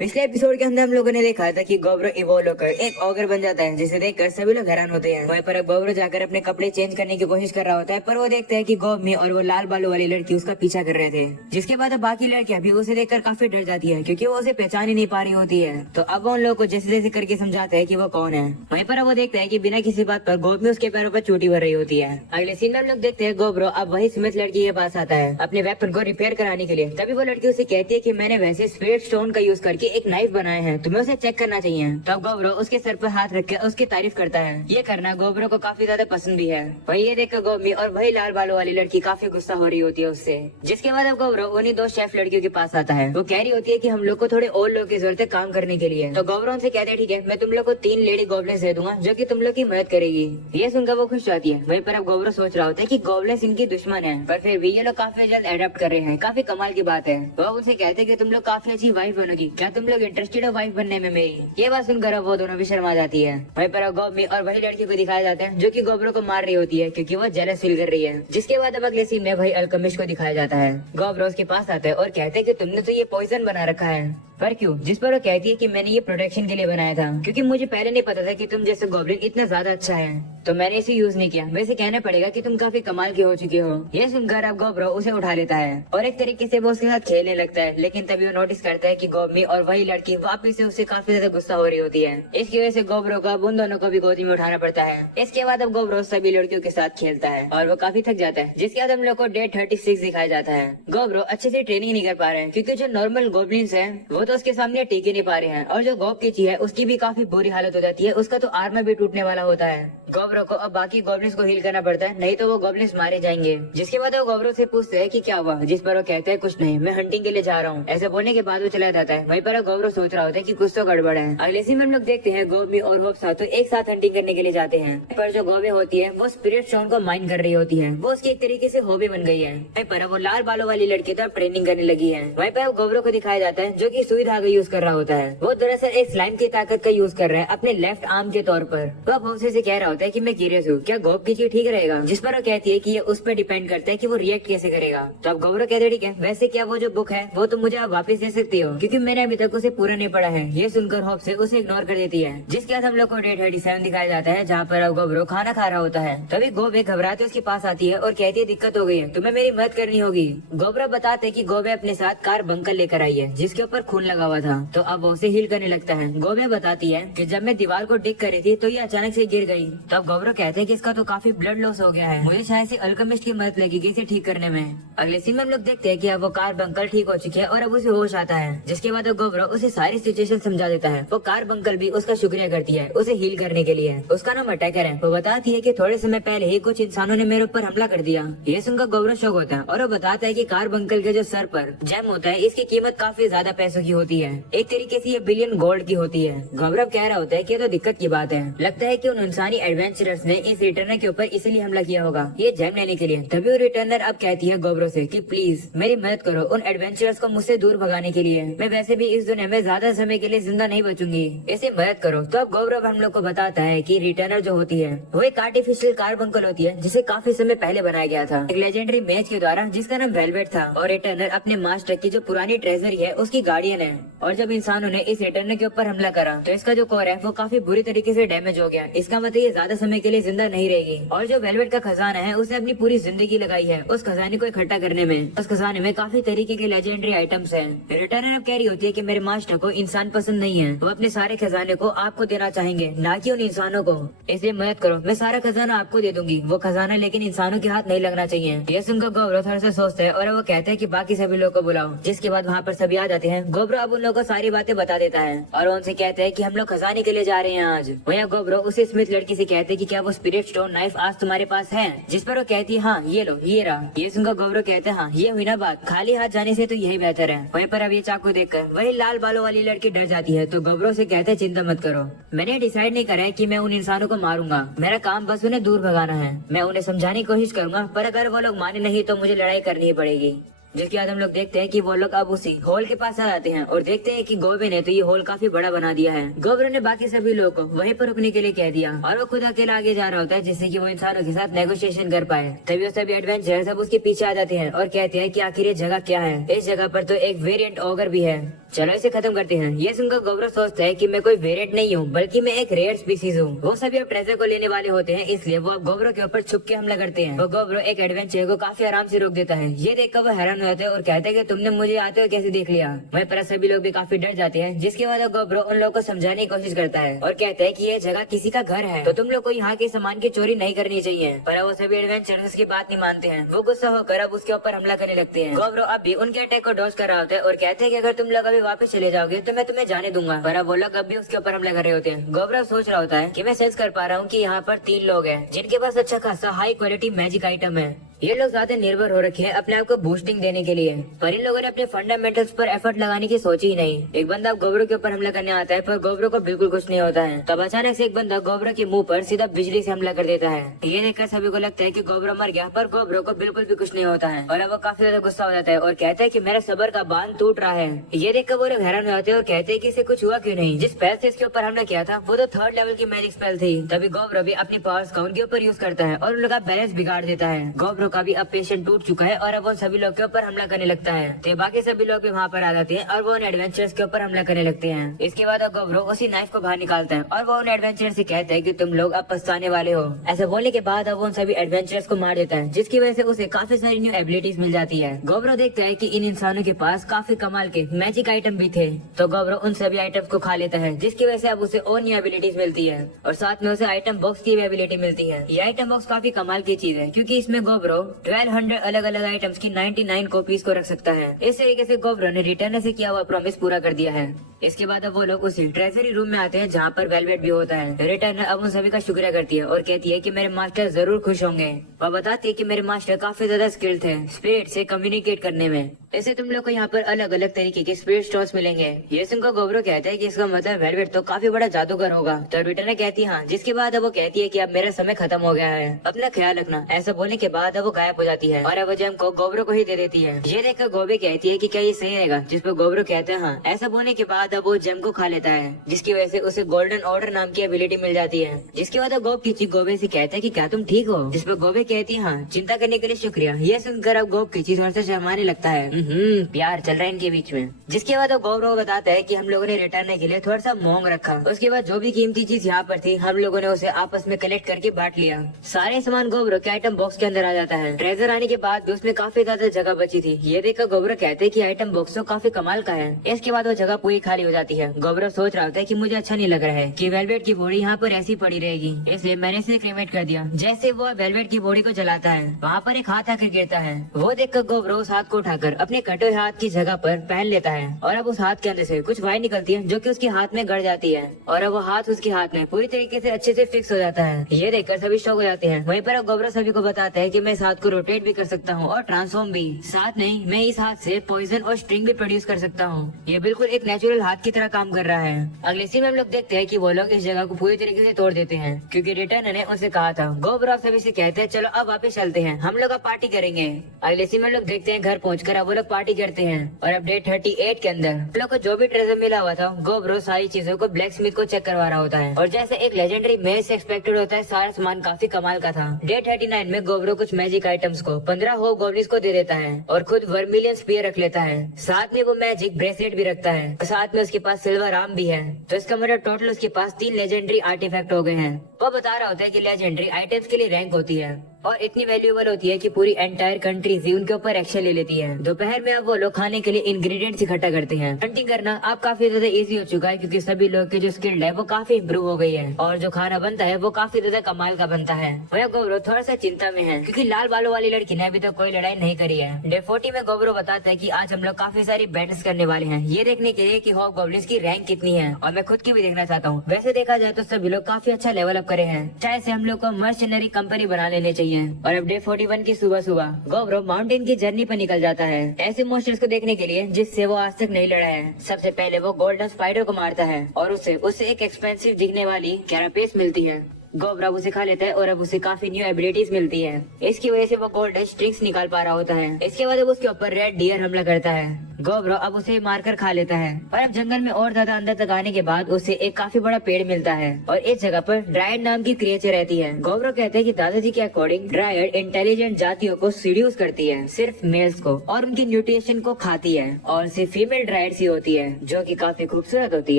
पिछले एपिसोड के अंदर हम लोगों ने देखा था कि गोब्रो इवोल्व होकर एक ऑगर बन जाता है, जिसे देखकर सभी लोग हैरान होते हैं। वहीं पर अब गोब्रो जाकर अपने कपड़े चेंज करने की कोशिश कर रहा होता है, पर वो देखता है कि गोबमी और वो लाल बालों वाली लड़की उसका पीछा कर रहे थे। जिसके बाद अब बाकी लड़कियां भी उसे देखकर काफी डर जाती है, क्योंकि वो उसे पहचान ही नहीं पा रही होती है। तो अब वो उन लोगों को जैसे जैसे करके समझाता है कि वो कौन है। वहीं पर अब वो देखता है कि बिना किसी बात पर गोबमी उसके पैरों पर चोटी भर रही होती है। अगले सीन में हम लोग देखते हैं गोब्रो अब वही स्मिथ लड़की के पास आता है अपने वेपन को रिपेयर कराने के लिए। तभी वो लड़की उसे कहती है कि मैंने वैसे स्पिरिट स्टोन का यूज करके एक नाइफ बनाया है, तुम्हें उसे चेक करना चाहिए। तब गोब्रो उसके सर पर हाथ रख के उसकी तारीफ करता है। ये करना गोब्रो को काफी ज्यादा पसंद भी है। वही ये देखकर गोबमी और वही लाल बालों वाली लड़की काफी गुस्सा हो रही होती है उससे। जिसके बाद अब गोब्रो उन्हीं दो शेफ लड़कियों के पास आता है। वो कह रही होती है कि हम लोग को थोड़े और लोगों की जरूरत है काम करने के लिए। तो गोब्रो उनसे कहते हैं ठीक है, मैं तुम लोग को 3 लेडी गोब्लिन्स दे दूंगा जो कि तुम लोग की मदद करेगी। ये सुनकर वो खुश जाती है। वहीं पर अब गोब्रो सोच रहा होता है कि गोब्लिन्स इनकी दुश्मन है, पर फिर भी ये लोग काफी जल्द एडेप्ट कर रहे हैं। काफी कमाल की बात है। वो उनसे कहते हैं कि तुम लोग काफी अच्छी वाइफ बनोगी, क्या तुम लोग इंटरेस्टेड हो वाइफ बनने में मेरी? ये बात सुनकर अब वो दोनों भी शर्मा जाती है। वहीं पर गोबमी और वही लड़की को दिखाया जाता है जो कि गोब्रो को मार रही होती है, क्योंकि वो जेलस फील कर रही है। जिसके बाद अब अगले सीन में वही अल्केमिस्ट को दिखाया जाता है। गोब्रो उसके पास आता है और कहते हैं कि तुमने तो ये पॉइजन बना रखा है, पर क्यों? जिस पर वो कहती है कि मैंने ये प्रोटेक्शन के लिए बनाया था, क्योंकि मुझे पहले नहीं पता था कि तुम जैसे गोब्लिन इतना ज्यादा अच्छा है, तो मैंने इसे यूज नहीं किया। वैसे कहना पड़ेगा कि तुम काफी कमाल के हो चुके हो। ये सुनकर अब गोब्रो उसे उठा लेता है और एक तरीके से वो उसके साथ खेलने लगता है। लेकिन तभी वो नोटिस करता है कि गोबमी और वही लड़की वापिस से उससे काफी ज्यादा गुस्सा हो रही होती है। इसकी वजह से गोब्रो को अब उन दोनों को भी गोदी में उठाना पड़ता है। इसके बाद अब गोब्रो सभी लड़कियों के साथ खेलता है और वो काफी थक जाता है। जिसके बाद हम लोग को डे 36 दिखाया जाता है। गोब्रो अच्छे से ट्रेनिंग नहीं कर पा रहे हैं, क्योंकि जो नॉर्मल गोब्लिन्स है वो तो उसके सामने टिक ही नहीं पा रहे हैं, और जो गोब की है उसकी भी काफी बुरी हालत हो जाती है। उसका तो आर्मर भी टूटने वाला होता है। गोब्रो को अब बाकी गोब्लिन्स को हील करना पड़ता है, नहीं तो वो गोब्लिन्स मारे जाएंगे। जिसके बाद वो गोब्रो से पूछते हैं कि क्या हुआ, जिस पर वो कहते हैं कुछ नहीं, मैं हंटिंग के लिए जा रहा हूँ। ऐसे बोलने के बाद वो चला जाता है। वहीं पर गोब्रो सोच रहा होता है कि कुछ तो गड़बड़ है। अगले सीन में हम लोग देखते हैं गोबमी और होप साथ तो एक साथ हंटिंग करने के लिए जाते हैं। पर जो गोबी होती है वो स्पिरिट स्टोन को माइन कर रही होती है। वो उसकी एक तरीके से हॉबी बन गई है। वहीं पर वो लाल बालों वाली लड़की तो ट्रेनिंग करने लगी है। वहीं पर गोब्रो को दिखाया जाता है जो कि सुई धागा यूज कर रहा होता है। वो दरअसल एक स्लाइम की ताकत का यूज कर रहा है अपने लेफ्ट आर्म के तौर पर। वो अब होप्सी से कह रहा होता है कि मैं क्यूरियस हूँ, क्या गोब की चीज ठीक रहेगा? जिस पर वो कहती है कि ये उस पर डिपेंड करता है कि वो रिएक्ट कैसे करेगा। तो अब गोब्रो कहते हैं ठीक है, वैसे क्या वो जो बुक है वो तुम मुझे अब वापस दे सकती हो, क्योंकि मैंने अभी तक उसे पूरा नहीं पढ़ा है। ये सुनकर होप से उसे इग्नोर कर देती है। जिसके बाद हम लोग को डे 37 दिखाया जाता है, जहाँ पर अब गोब्रो खाना खा रहा होता है। तभी गोबे घबराते उसके पास आती है और कहती है दिक्कत हो गई है, तुम्हें मेरी मदद करनी होगी। गोब्रो बताते है कि गोबे अपने साथ कार बंकर लेकर आई है जिसके ऊपर खून लगा हुआ था। तो अब वो उसे हील करने लगता है। गोबे बताती है कि जब मैं दीवार को डिग कर रही थी तो ये अचानक से गिर गई। तो अब गोब्रो कहते हैं कि इसका तो काफी ब्लड लॉस हो गया है, मुझे शायद से अल्केमिस्ट की मदद लगेगी इसे ठीक करने में। अगले सीन में हम लोग देखते हैं कि अब वो कार बंकर ठीक हो चुकी है और अब उसे होश आता है। जिसके बाद गोब्रो उसे सारी सिचुएशन समझा देता है। वो कार बंकर भी उसका शुक्रिया करती है उसे हील करने के लिए। उसका नाम अटैकर है। वो बताती है कि थोड़े समय पहले ही कुछ इंसानों ने मेरे ऊपर हमला कर दिया। ये सुनकर गोब्रो शॉक होता है और वो बताता है कि कार बंकर के जो सर पर जैम होता है इसकी कीमत काफी ज्यादा पैसों की होती है। एक तरीके से ये बिलियन गोल्ड की होती है। गोब्रो कह रहा होता है कि ये तो दिक्कत की बात है, लगता है कि उन इंसानी एडवेंचरर्स ने इस रिटर्नर के ऊपर इसलिए हमला किया होगा ये जैम लेने के लिए। तभी वो रिटर्नर अब कहती है गोब्रो से कि प्लीज मेरी मदद करो उन एडवेंचरर्स को मुझसे दूर भगाने के लिए। मैं वैसे भी इस दुनिया में ज्यादा समय के लिए जिंदा नहीं बचूंगी, इसे मदद करो। तो अब गोब्रो हम लोग को बताता है कि रिटर्नर जो होती है वो एक आर्टिफिशियल कार बंकर होती है जिसे काफी समय पहले बनाया गया था एक लेजेंडरी मैच के द्वारा जिसका नाम वेलवेट था। और रिटर्नर अपने मास्टर की जो पुरानी ट्रेजरी है उसकी गार्डियन है। और जब इंसानों ने इस रिटर्नर के ऊपर हमला करा तो इसका जो कोर है वो काफी बुरी तरीके से डैमेज हो गया। इसका मतलब ये ज्यादा समय के लिए जिंदा नहीं रहेगी। और जो वेलवेट का खजाना है उसने अपनी पूरी जिंदगी लगाई है उस खजाने को इकट्ठा करने में। उस खजाने में काफी तरीके के लेजेंडरी आइटम्स हैं। रिटर्नर अब कह रही होती है कि मेरे मास्टर को इंसान पसंद नहीं है, वो अपने सारे खजाने को आपको देना चाहेंगे, ना कि उन इंसानों को। इसलिए मदद करो, मैं सारा खजाना आपको दे दूंगी। वो खजाना लेकिन इंसानों के हाथ नहीं लगना चाहिए। ये सुनकर गोब्रो थोड़ा सा सोचता है और वो कहता है कि बाकी सभी लोगों को बुलाओ। जिसके बाद वहाँ पर सभी आ जाते हैं। गोब्रो अब उन लोगों को सारी बातें बता देता है और उनसे कहते हैं कि हम लोग खजाने के लिए जा रहे हैं आज। वहीं गोब्रो उसे स्मिथ लड़की से कहते हैं कि क्या वो स्पिरिट स्टोन नाइफ आज तुम्हारे पास है? जिस पर वो कहती है हाँ ये लो ये रहा। ये सुनकर गोब्रो कहते हैं हाँ ये हुई ना बात, खाली हाथ जाने से तो यही बेहतर है। वहीं पर अब ये चाकू देखकर वही लाल बालों वाली लड़की डर जाती है। तो गोब्रो से कहते हैं चिंता मत करो, मैंने डिसाइड नहीं करा है कि मैं उन इंसानों को मारूंगा, मेरा काम बस उन्हें दूर भगाना है। मैं उन्हें समझाने की कोशिश करूंगा, पर अगर वो लोग माने नहीं तो मुझे लड़ाई करनी ही पड़ेगी। जिसके बाद हम लोग देखते हैं कि वो लोग अब उसी हॉल के पास आ जाते हैं और देखते हैं कि गोबे ने तो ये हॉल काफी बड़ा बना दिया है। गोबरे ने बाकी सभी लोगों को वहीं पर रुकने के लिए कह दिया और वो खुद अकेला आगे जा रहा होता है जिससे कि वो इंसानों के साथ नेगोशिएशन कर पाए। तभी वो सभी एडवेंचर सब उसके पीछे आ जाते हैं और कहते हैं कि आखिर ये जगह क्या है। इस जगह पर तो एक वेरिएंट ऑगर भी है। चलो इसे खत्म करते हैं। ये सुनकर गौरव सोचता है कि मैं कोई वेरिएंट नहीं हूँ, बल्कि मैं एक रेयर स्पीसीज हूँ। वो सभी अब ट्रेजर को लेने वाले होते हैं, इसलिए वो अब गौरव के ऊपर छुप के हमला करते हैं। वो गौरव एक एडवेंचर को काफी आराम से रोक देता है। ये देखकर वो हैरान हो जाते हैं और कहते हैं कि तुमने मुझे आते हुए कैसे देख लिया। वहीं पर सभी लोग भी काफी डर जाते हैं, जिसके बाद गौरव उन लोगों को समझाने की कोशिश करता है और कहता है कि ये जगह किसी का घर है, तो तुम लोग को यहाँ के सामान की चोरी नहीं करनी चाहिए। पर वो सभी एडवेंचरर्स की बात नहीं मानते हैं। वो गुस्सा होकर अब उसके ऊपर हमला करने लगते हैं। गौरव अब भी उनके अटैक को डॉज कर रहा होता है और कहते हैं कि अगर तुम लोग अभी वापस चले जाओगे तो मैं तुम्हें जाने दूंगा। पर अब वो लोग अब भी उसके ऊपर हमला कर रहे होते हैं। गौरव सोच रहा होता है कि मैं सेंस कर पा रहा हूँ कि यहाँ पर 3 लोग हैं जिनके पास अच्छा खासा हाई क्वालिटी मैजिक आइटम है। ये लोग ज्यादा निर्भर हो रखे हैं अपने आप को बूस्टिंग देने के लिए, पर इन लोगों ने अपने फंडामेंटल्स पर एफर्ट लगाने की सोची ही नहीं। एक बंदा गौरव के ऊपर हमला करने आता है, पर गौरव को बिल्कुल कुछ नहीं होता है। तब अचानक से एक बंदा गौरव के मुंह पर सीधा बिजली से हमला कर देता है। ये देखकर सभी को लगता है कि गौरव मर गया, पर गौरव को बिल्कुल भी कुछ नहीं होता है और अब वो काफी ज्यादा गुस्सा हो जाता है और कहता है कि मेरा सबर का बांध टूट रहा है। ये देखकर वो लोग हैरान हो जाते हैं और कहते हैं कि इसे कुछ हुआ क्यों नहीं। जिस स्पेल से इसके ऊपर हमला किया था वो तो 3rd लेवल की मैजिक स्पेल थी। तभी गौरव भी अपनी पावर्स का उनके ऊपर यूज करता है और उन लोग का बैलेंस बिगाड़ देता है। गौरव का भी अब पेशेंट टूट चुका है और अब वो सभी लोग के ऊपर हमला करने लगता है। तो बाकी सभी लोग भी वहाँ पर आ जाते हैं और वो उन एडवेंचर्स के ऊपर हमला करने लगते हैं। इसके बाद गौरव उसी नाइफ को बाहर निकालता है और वो उन एडवेंचर से कहता है कि तुम लोग अब पछताने वाले हो। ऐसा बोलने के बाद अब उन सभी एडवेंचर्स को मार देता है, जिसकी वजह से उसे काफी सारी न्यू एबिलिटीज मिल जाती है। गौरव देखता है कि इन इंसानों के पास काफी कमाल के मैजिक आइटम भी थे, तो गौरव उन सभी आइटम्स को खा लेता है, जिसकी वजह से अब उसे और न्यू एबिलिटीज मिलती है और साथ में उसे आइटम बॉक्स की भी एबिलिटी मिलती है। ये आइटम बॉक्स काफी कमाल की चीज है, क्योंकि इसमें गौरव 1200 अलग अलग आइटम्स की 99 कॉपीज को रख सकता है। इस तरीके से गौरव ने रिटर्न से किया हुआ प्रॉमिस पूरा कर दिया है। इसके बाद अब वो लोग उसी ट्रेजरी रूम में आते हैं जहाँ पर वेलवेट भी होता है। रिटर्न अब उन सभी का शुक्रिया करती है और कहती है कि मेरे मास्टर जरूर खुश होंगे। वह बताती है कि मेरे मास्टर काफी ज्यादा स्किल्ड थे स्पिरिट से कम्युनिकेट करने में। ऐसे तुम लोग को यहाँ पर अलग अलग तरीके के स्पिरिट स्टोन्स मिलेंगे। ये सुनकर गौरव कहता है कि इसका मतलब वेलवेट तो काफी बड़ा जादूगर होगा। तो रिटर्न कहती है हाँ, जिसके बाद अब वो कहती है कि अब मेरा समय खत्म हो गया है, अपना ख्याल रखना। ऐसा बोलने के बाद अब वो गायब हो जाती है और अब वो जेम को गौरव को ही दे देती है। ये देखकर गौबे कहती है कि क्या ये सही रहेगा, जिस पर गौरव कहते हैं हाँ। ऐसा बोलने के बाद अब वो जेम को खा लेता है, जिसकी वजह से उसे गोल्डन ऑर्डर नाम की एबिलिटी मिल जाती है। जिसके बाद गोब किची गोबे से कहता है कि क्या तुम ठीक हो, जिस पर गोबे कहती है हाँ, चिंता करने के लिए शुक्रिया। ये सुनकर अब गोब किची थोड़ा सा शर्माने लगता है। प्यार चल रहा है इनके बीच में। जिसके बाद गौरव बताता है कि हम लोगों ने रिटर्न के लिए थोड़ा सा मोंग रखा। उसके बाद जो भी कीमती चीज यहाँ पर थी हम लोगों ने उसे आपस में कलेक्ट करके बांट लिया। सारे सामान गौरव के आइटम बॉक्स के अंदर आ जाता है। ट्रेजर आने के बाद भी उसमें काफी ज्यादा जगह बची थी। ये देखकर गौरव कहते हैं कि आइटम बॉक्स तो काफी कमाल का है। इसके बाद वो जगह पूरी खाली हो जाती है। गौरव सोच रहा होता है कि मुझे अच्छा नहीं लग रहा है कि वेलवेट की बॉडी यहाँ पर ऐसी पड़ी रहेगी, इसलिए मैंने इसे क्रीमेट कर दिया। जैसे वो वेलवेट की बॉडी को जलाता है, वहाँ पर एक हाथ आकर गिरता है। वो देखकर गौरव उस हाथ को उठाकर अपने कटे हुए हाथ की जगह पर पहन लेता है और अब उस हाथ के अंदर से कुछ वायर निकलती है जो कि उसके हाथ में गड़ जाती है और अब वो हाथ उसके हाथ में पूरी तरीके से अच्छे से फिक्स हो जाता है। ये देखकर सभी शॉक हो जाते हैं। वहीं पर अब गौरव सभी को बताता है कि मैं इस हाथ को रोटेट भी कर सकता हूँ और ट्रांसफॉर्म भी। साथ नहीं, मैं इस हाथ से पॉइजन और स्ट्रिंग भी प्रोड्यूस कर सकता हूँ। ये बिल्कुल एक नेचुरल हाथ की तरह काम कर रहा है। अगले सीन में हम लोग देखते हैं कि वो लोग इस जगह को पूरी तरीके से तोड़ देते हैं, क्योंकि रिटर्न ने उनसे कहा था। गौरव सभी से कहते हैं चलो अब वापस चलते हैं, हम लोग अब पार्टी करेंगे। अगले सीन में लोग देखते हैं घर पहुंचकर अब वो लोग पार्टी करते हैं और अब डे 38 के अंदर लोग को जो भी ट्रेजर मिला हुआ था गौरव सारी चीजों को ब्लैक स्मिथ को चेक करवा रहा होता है और जैसे एक लेजेंडरी मेज से एक्सपेक्टेड होता है सारा सामान काफी कमाल का था। डे 39 में गौरव कुछ मैजिक आइटम्स को 15 होप गॉब्लिन्स को दे देता है और खुद वर्मिलियन स्पीयर रख लेता है। साथ में वो मैजिक ब्रेसलेट भी रखता है, साथ में उसके पास सिल्वर आर्म भी है। तो इसका मतलब टोटल उसके पास 3 लेजेंडरी आर्टिफैक्ट हो गए हैं। वो बता रहा होता है कि लेजेंडरी आइटम्स के लिए रैंक होती है और इतनी वैल्यूएबल होती है कि पूरी एंटायर कंट्री ही उनके ऊपर एक्शन ले लेती है। दोपहर में अब वो लोग खाने के लिए इंग्रेडिएंट्स इकट्ठा करते हैं। हंटिंग करना अब काफी ज्यादा इजी हो चुका है, क्योंकि सभी लोग की जो स्किल्ड है वो काफी इम्प्रूव हो गई है और जो खाना बनता है वो काफी ज्यादा कमाल का बनता है। वह गौरव थोड़ा सा चिंता में है, क्योंकि लाल बालों वाली लड़की ने अभी तक कोई लड़ाई नहीं करी है। डे 40 में गौरव बताता है कि आज हम लोग काफी सारी बैटल्स करने वाले हैं, ये देखने के लिए कि हॉप गॉब्लिन्स की रैंक कितनी है और मैं खुद की भी देखना चाहता हूँ। वैसे देखा जाए तो सभी लोग काफी अच्छा लेवल अप करे हैं, चाहे से हम लोग को मर्चेनरी कंपनी बना लेने चाहिए। और अब डे 41 की सुबह सुबह गौरव माउंटेन की जर्नी पर निकल जाता है ऐसे मॉन्स्टर्स को देखने के लिए जिससे वो आज तक नहीं लड़ा है। सबसे पहले वो गोल्डन स्पाइडर को मारता है और उससे एक एक्सपेंसिव दिखने वाली कैरापेस मिलती है। गौब्रो अब उसे खा लेता है और अब उसे काफी न्यू एबिलिटीज मिलती है। इसकी वजह से वो गोल्डन स्ट्रिंग्स निकाल पा रहा होता है। इसके बाद अब उसके ऊपर रेड डियर हमला करता है। गौब्रो अब उसे मारकर खा लेता है और अब जंगल में और ज्यादा अंदर तक आने के बाद उसे एक काफी बड़ा पेड़ मिलता है और इस जगह पर ड्रायड नाम की क्रिएचर रहती है। गौब्रो कहते हैं कि दादाजी के अकॉर्डिंग ड्रायड इंटेलिजेंट जातियों को सीड्यूस करती है, सिर्फ मेल्स को, और उनकी न्यूट्रिशन को खाती है और सिर्फ फीमेल ड्रायड सी होती है जो कि काफी खूबसूरत होती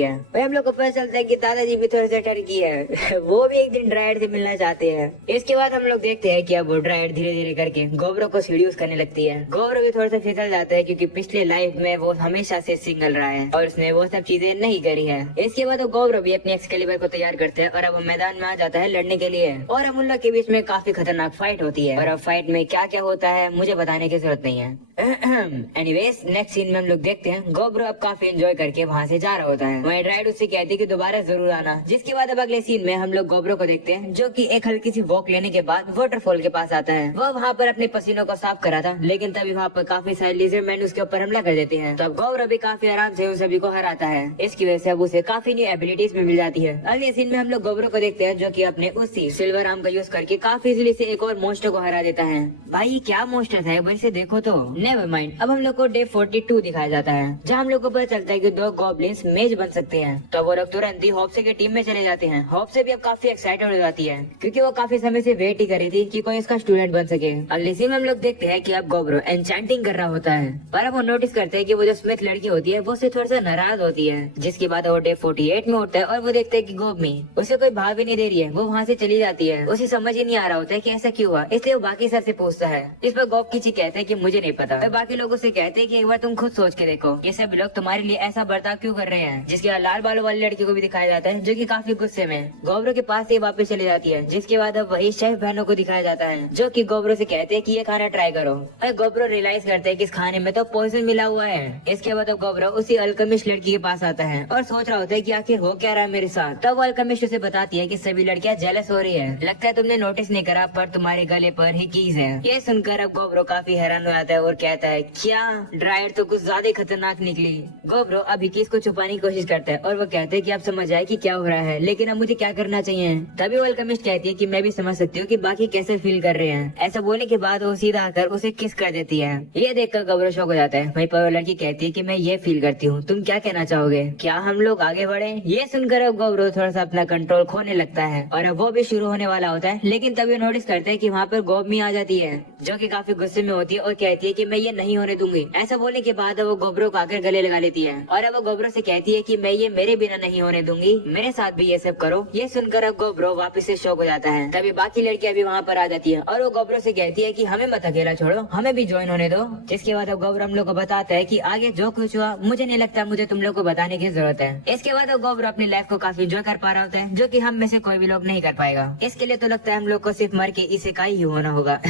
है। और हम लोग को पता चलता है कि दादाजी भी थोड़े से टर्की है वो भी एक दिन ड्रायड से मिलना चाहते हैं। इसके बाद हम लोग देखते हैं कि अब वो ड्रायड धीरे धीरे करके गौब्रो को सीड्यूस करने लगती है। गौब्रो भी थोड़ा सा फिसल जाता है क्योंकि पिछले लाइफ में वो हमेशा से सिंगल रहा है और उसने वो सब चीजें नहीं करी है। इसके बाद गौब्रो भी अपने एक्सकेलिबर को तैयार करते हैं और अब वो मैदान में आ जाता है लड़ने के लिए और अब उन लोग के बीच में काफी खतरनाक फाइट होती है और अब फाइट में क्या क्या होता है मुझे बताने की जरूरत नहीं है। एनीवेज नेक्स्ट सीन में हम लोग देखते हैं गौब्रो अब काफी एंजॉय करके वहाँ से जा रहा होता है। वहीं ड्रायड उससे कहती है कि दोबारा जरूर आना। जिसके बाद अब अगले सीन में हम लोग गौब्रो को देखते हैं जो कि एक हल्की सी वॉक लेने के बाद वाटरफॉल के पास आता है। वह वहाँ पर अपने पसीनों को साफ करा था लेकिन तभी वहाँ पर काफी सारे लिजरमैन उसके ऊपर हमला कर देते हैं। तब गौब्रो भी काफी आराम से उन सभी को हराता है। इसकी वजह से अब उसे काफी न्यू एबिलिटीज भी मिल जाती है। अगले सीन में हम लोग गौब्रो को देखते हैं जो कि अपने उसी सिल्वर आर्म का यूज करके काफी इजीली से एक और मोस्टर को हरा देता है। भाई क्या मोस्टर था वैसे देखो तो। नेवर माइंड, अब हम लोग को डे 42 दिखाया जाता है जहाँ हम लोग को पता चलता है कि 2 गॉब्लिन्स मेज बन सकते हैं। तो वो लोग तुरंत ही हॉप्से की टीम में चले जाते हैं। हॉप्से भी अब काफी एक्साइटेड हो जाती है क्योंकि वो काफी समय से वेट ही कर रही थी कि कोई इसका स्टूडेंट बन सके। अगले सीन में हम लोग देखते हैं कि अब गौब्रो एन्चेंटिंग कर रहा होता है पर अब वो नोटिस करते हैं कि वो जो स्मिथ लड़की होती है वो उससे थोड़ा सा नाराज होती है। जिसके बाद वो डे 48 में उठता है और वो देखते है कि गोबमी उसे कोई भाव ही नहीं दे रही है। वो वहाँ से चली जाती है। उसे समझ ही नहीं आ रहा होता है कि ऐसा क्यों हुआ, इसलिए वो बाकी सबसे पूछता है। इस पर गॉब किची कहते हैं कि मुझे नहीं पता। तो बाकी लोगों से कहते हैं कि एक बार तुम खुद सोच के देखो ये सब लोग तुम्हारे लिए ऐसा बर्ताव क्यों कर रहे हैं। जिसके बाद लाल बालों वाली लड़की को भी दिखाया जाता है जो कि काफी गुस्से में गौब्रो के पास से वापस चली जाती है। जिसके बाद अब वही शेफ बहनों को दिखाया जाता है जो कि गौब्रो से कहते हैं कि ये खाना ट्राई करो। और गौब्रो रियलाइज करते हैं कि इस खाने में तो पॉइजन मिला हुआ है। इसके बाद अब गौब्रो उसी अल्केमिस्ट लड़की के पास आता है और सोच रहा होता है कि आखिर हो क्या रहा है मेरे साथ। तब वो अल्केमिस्ट उसे बताती है कि सभी लड़कियां जेलस हो रही है। लगता है तुमने नोटिस नहीं करा पर तुम्हारे गले पर ही कीज है। ये सुनकर अब गौब्रो काफी हैरान हो जाता है और कहता है क्या ड्रायर तो कुछ ज्यादा खतरनाक निकली। गौब्रो अभी कीज को छुपाने की कोशिश करता है और वो कहते हैं कि आप समझ आए कि क्या हो रहा है लेकिन अब मुझे क्या करना चाहिए। तभी वो अल्केमिस्ट कहती है कि मैं भी समझ सकती हूँ कि बाकी कैसे फील कर रहे हैं। ऐसा बोलने के बाद वो सीधा आकर उसे किस कर देती है। ये देखकर गौब्रो शॉक हो जाता है। वहीं पर वो लड़की कहती है कि मैं ये फील करती हूँ, तुम क्या कहना चाहोगे, क्या हम लोग आगे बढ़े। ये सुनकर अब गौब्रो थोड़ा सा अपना कंट्रोल खोने लगता है और अब वो भी शुरू होने वाला होता है। लेकिन तभी नोटिस करते हैं कि वहाँ पर गोबमी आ जाती है जो कि काफी गुस्से में होती है और कहती है कि मैं ये नहीं होने दूंगी। ऐसा बोलने के बाद वो गौब्रो को आकर गले लगा लेती है और अब वो गौब्रो से कहती है कि मैं ये मेरे बिना नहीं होने दूंगी, मेरे साथ भी ये सब करो। ये सुनकर अब गौब्रो वापस से शौक हो जाता है। तभी बाकी लड़कियां भी वहाँ पर आ जाती है और वो गौब्रो से कहती है कि हमें मत अकेला छोड़ो, हमें भी ज्वाइन होने दो। जिसके बाद अब गौब्रो हम लोग को बताता है कि आगे जो कुछ हुआ मुझे नहीं लगता मुझे तुम लोग को बताने की जरूरत है। इसके बाद अब गौब्रो अपनी लाइफ को काफी एंजॉय कर पा रहा होता है जो कि हम में से कोई भी लोग नहीं कर पाएगा। इसके लिए तो लगता है हम लोग को सिर्फ मर के इसे का ही होना होगा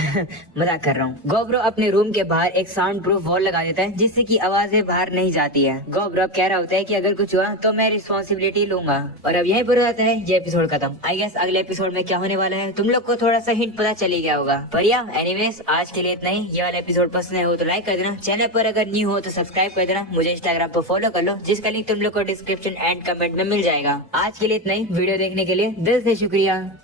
मजाक कर रहा हूँ। गौब्रो अपने रूम के बाहर एक साउंड प्रूफ वॉल लगा देता है जिससे कि आवाजें बाहर नहीं जाती है। गौब्रो कह रहा होता है कि अगर कुछ हुआ तो मैं रिस्पॉन्सिबिलिटी लूंगा। और अब यहीं पर होता है ये एपिसोड खत्म। आई गेस अगले एपिसोड में क्या होने वाला है तुम लोग को थोड़ा सा हिंट पता चली गया होगा। पर या एनीवेज आज के लिए इतना ही। ये वाला एपिसोड पसंद है हो तो लाइक कर देना, चैनल पर अगर न्यू हो तो सब्सक्राइब कर देना, मुझे इंस्टाग्राम पर फॉलो कर लो जिसका लिंक तुम लोग को डिस्क्रिप्शन एंड कमेंट में मिल जाएगा। आज के लिए इतना ही। वीडियो देखने के लिए दिल से शुक्रिया।